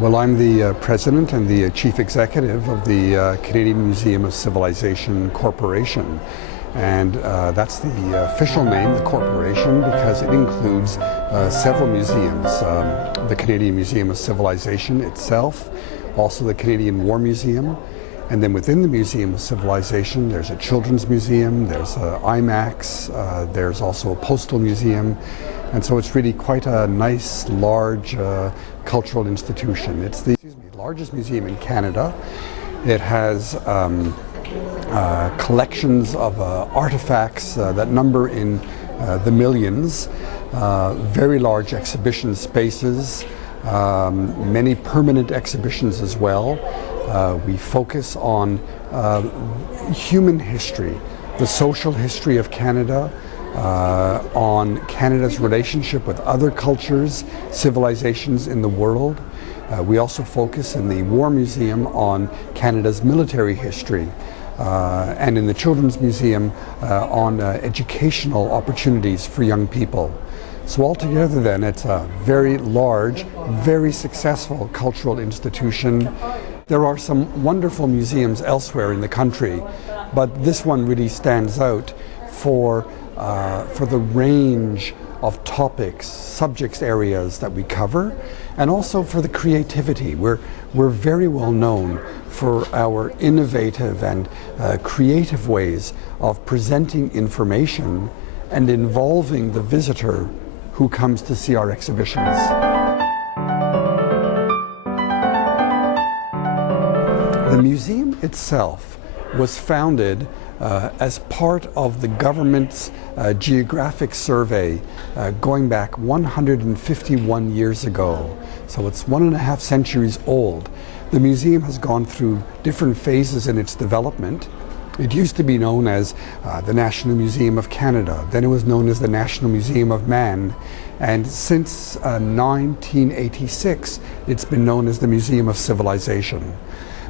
Well, I'm the president and the chief executive of the Canadian Museum of Civilization Corporation. And that's the official name, the corporation, because it includes several museums. The Canadian Museum of Civilization itself, also the Canadian War Museum, and then within the Museum of Civilization there's a children's museum, there's IMAX, there's also a postal museum, and so it's really quite a nice, large cultural institution. It's the largest museum in Canada. It has collections of artifacts that number in the millions, very large exhibition spaces, many permanent exhibitions as well. We focus on human history, the social history of Canada, on Canada's relationship with other cultures, civilizations in the world. We also focus in the War Museum on Canada's military history, and in the Children's Museum on educational opportunities for young people. So altogether then, it's a very large, very successful cultural institution. There are some wonderful museums elsewhere in the country, but this one really stands out for the range of topics, subject areas that we cover, and also for the creativity. We're very well known for our innovative and creative ways of presenting information and involving the visitor who comes to see our exhibitions. The museum itself was founded as part of the government's geographic survey going back 151 years ago. So it's 1.5 centuries old. The museum has gone through different phases in its development. It used to be known as the National Museum of Canada. Then it was known as the National Museum of Man. And since 1986, it's been known as the Museum of Civilization.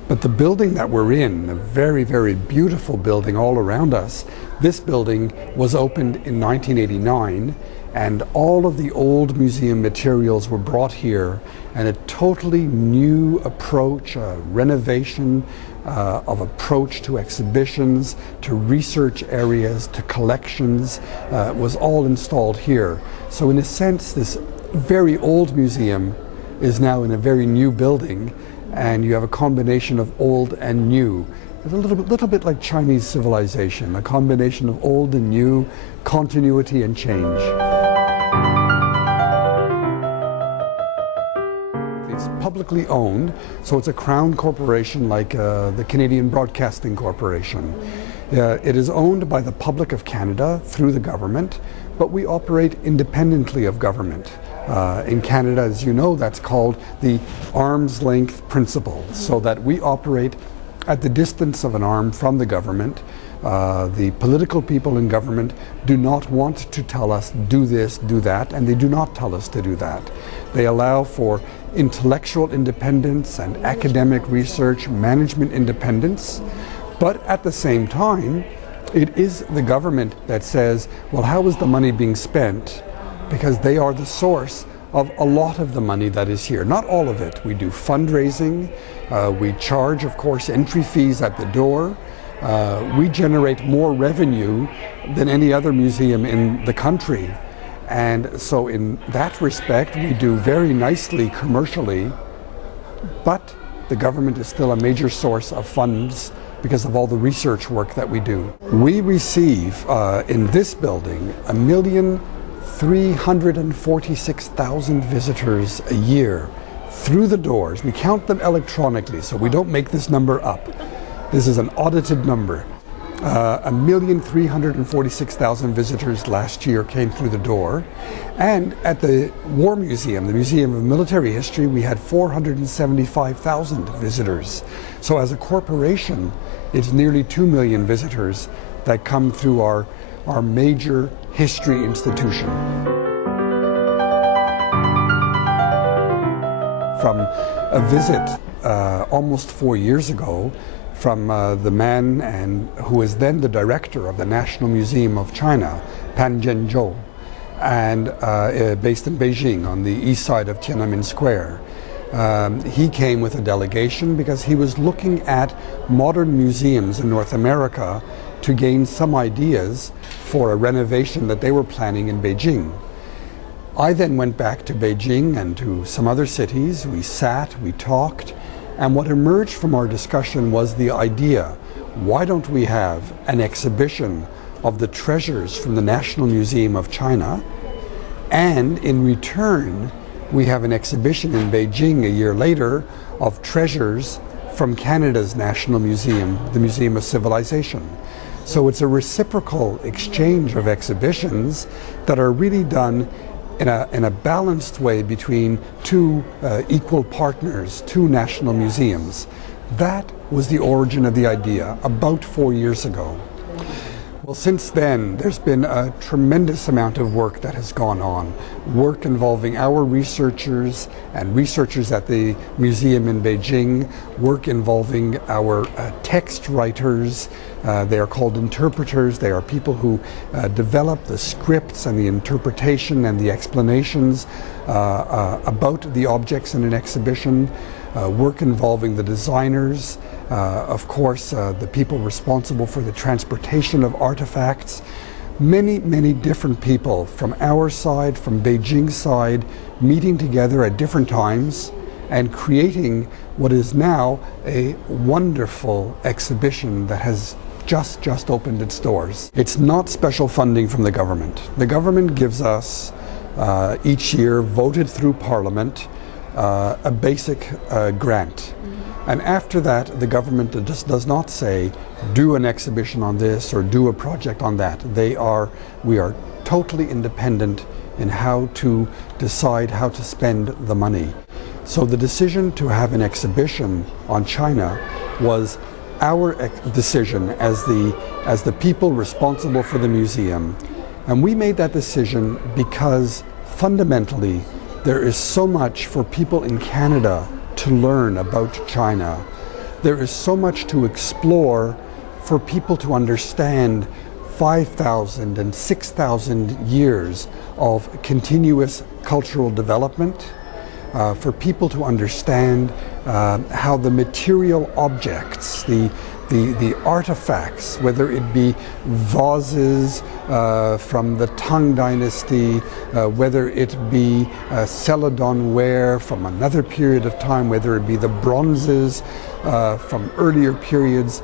But the building that we're in, a very, very beautiful building all around us, this building was opened in 1989, and all of the old museum materials were brought here, and a totally new approach, a renovation of approach to exhibitions, to research areas, to collections, was all installed here. So in a sense, this very old museum is now in a very new building, and you have a combination of old and new. It's a little bit like Chinese civilization, a combination of old and new, continuity and change. It's publicly owned, so it's a crown corporation like the Canadian Broadcasting Corporation. It is owned by the public of Canada through the government, but we operate independently of government. In Canada, as you know, that's called the arm's length principle, so that we operate at the distance of an arm from the government. The political people in government do not want to tell us do this, do that, and they do not tell us to do that. They allow for intellectual independence and academic research, management independence, but at the same time, it is the government that says, well, how is the money being spent? Because they are the source of a lot of the money that is here. Not all of it. We do fundraising. We charge, of course, entry fees at the door. We generate more revenue than any other museum in the country. And so in that respect, we do very nicely commercially, but the government is still a major source of funds because of all the research work that we do. We receive in this building 1,346,000 visitors a year through the doors. We count them electronically, so we don't make this number up. This is an audited number. 1,346,000 visitors last year came through the door. And at the War Museum, the Museum of Military History, we had 475,000 visitors. So as a corporation, it's nearly 2 million visitors that come through our major history institution. From a visit almost 4 years ago from the man who is then the director of the National Museum of China, Pan Zhenzhou, and based in Beijing on the east side of Tiananmen Square. He came with a delegation because he was looking at modern museums in North America to gain some ideas for a renovation that they were planning in Beijing. I then went back to Beijing and to some other cities. We sat, we talked, and what emerged from our discussion was the idea, why don't we have an exhibition of the treasures from the National Museum of China, and in return we have an exhibition in Beijing a year later of treasures from Canada's National Museum, the Museum of Civilization. So it's a reciprocal exchange of exhibitions that are really done in a balanced way between two equal partners, two national museums. That was the origin of the idea about 4 years ago. Well, since then, there's been a tremendous amount of work that has gone on. Work involving our researchers and researchers at the museum in Beijing, work involving our text writers. They are called interpreters. They are people who develop the scripts and the interpretation and the explanations about the objects in an exhibition. Work involving the designers, of course, the people responsible for the transportation of artifacts. Many, many different people from our side, from Beijing's side, meeting together at different times and creating what is now a wonderful exhibition that has just opened its doors. It's not special funding from the government. The government gives us each year, voted through Parliament, a basic grant. And after that, the government just does not say, do an exhibition on this or do a project on that. We are totally independent in how to decide how to spend the money. So the decision to have an exhibition on China was our decision as the people responsible for the museum. And we made that decision because fundamentally, there is so much for people in Canada to learn about China. There is so much to explore for people to understand 5,000 and 6,000 years of continuous cultural development, for people to understand how the material objects, the artifacts, whether it be vases from the Tang Dynasty, whether it be Celadon ware from another period of time, whether it be the bronzes from earlier periods,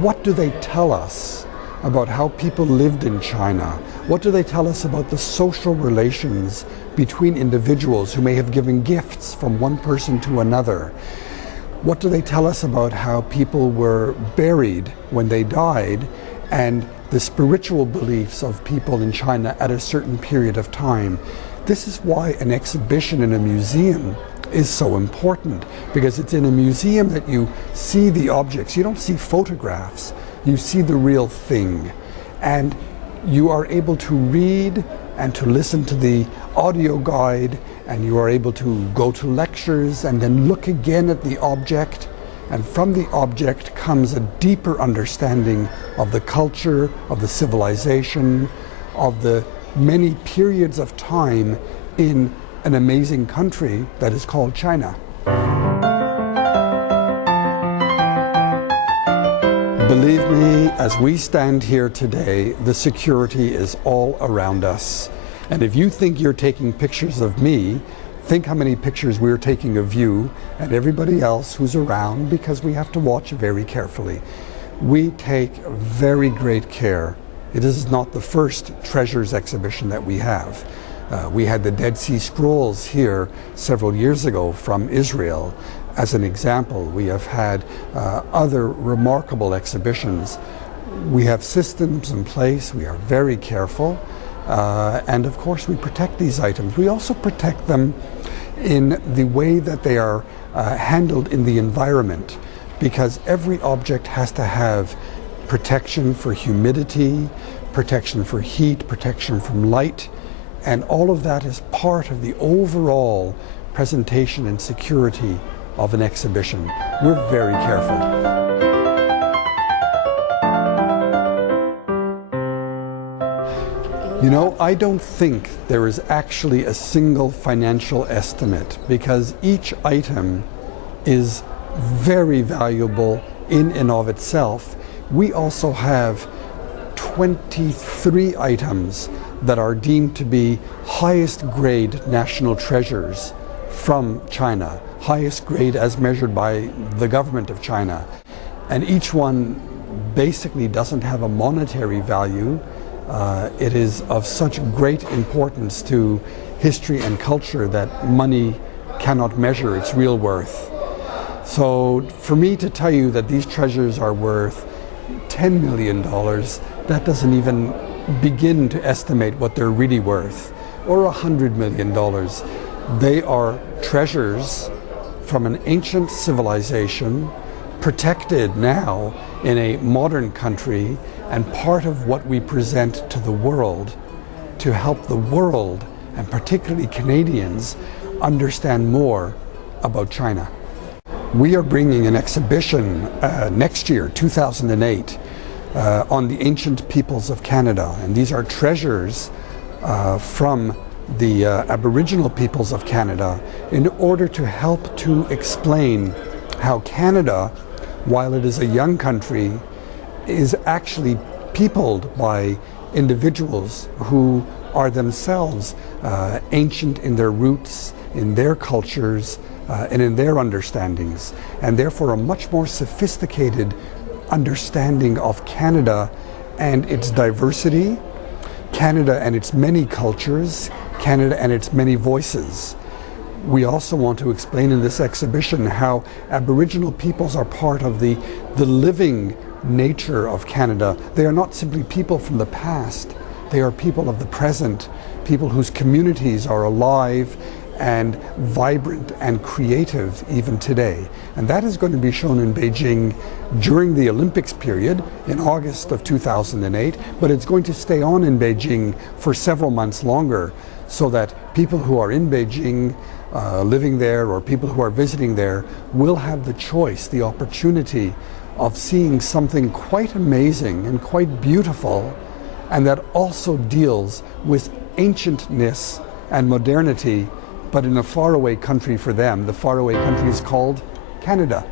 what do they tell us about how people lived in China? What do they tell us about the social relations between individuals who may have given gifts from one person to another? What do they tell us about how people were buried when they died and the spiritual beliefs of people in China at a certain period of time? This is why an exhibition in a museum is so important, because it's in a museum that you see the objects. You don't see photographs, you see the real thing. And you are able to read and to listen to the audio guide, and you are able to go to lectures and then look again at the object, and from the object comes a deeper understanding of the culture, of the civilization, of the many periods of time in an amazing country that is called China. Believe me, as we stand here today, the security is all around us. And if you think you're taking pictures of me, think how many pictures we're taking of you and everybody else who's around, because we have to watch very carefully. We take very great care. It is not the first treasures exhibition that we have. We had the Dead Sea Scrolls here several years ago from Israel. As an example, we have had other remarkable exhibitions. We have systems in place, we are very careful, and of course we protect these items. We also protect them in the way that they are handled in the environment, because every object has to have protection for humidity, protection for heat, protection from light, and all of that is part of the overall presentation and security of an exhibition. We're very careful. You know, I don't think there is actually a single financial estimate, because each item is very valuable in and of itself. We also have 23 items that are deemed to be highest grade national treasures from China, highest grade as measured by the government of China. And each one basically doesn't have a monetary value. It is of such great importance to history and culture that money cannot measure its real worth. So for me to tell you that these treasures are worth $10 million, that doesn't even begin to estimate what they're really worth, or $100 million. They are treasures from an ancient civilization, protected now in a modern country, and part of what we present to the world to help the world, and particularly Canadians, understand more about China. We are bringing an exhibition next year, 2008, on the ancient peoples of Canada, and these are treasures from the Aboriginal peoples of Canada, in order to help to explain how Canada, while it is a young country, is actually peopled by individuals who are themselves ancient in their roots, in their cultures, and in their understandings, and therefore a much more sophisticated understanding of Canada and its diversity, Canada and its many cultures, Canada and its many voices. We also want to explain in this exhibition how Aboriginal peoples are part of the living nature of Canada. They are not simply people from the past, they are people of the present, people whose communities are alive and vibrant and creative even today. And that is going to be shown in Beijing during the Olympics period in August of 2008, but it's going to stay on in Beijing for several months longer, so that people who are in Beijing living there, or people who are visiting there, will have the choice, the opportunity of seeing something quite amazing and quite beautiful, and that also deals with ancientness and modernity, but in a faraway country for them. The faraway country is called Canada.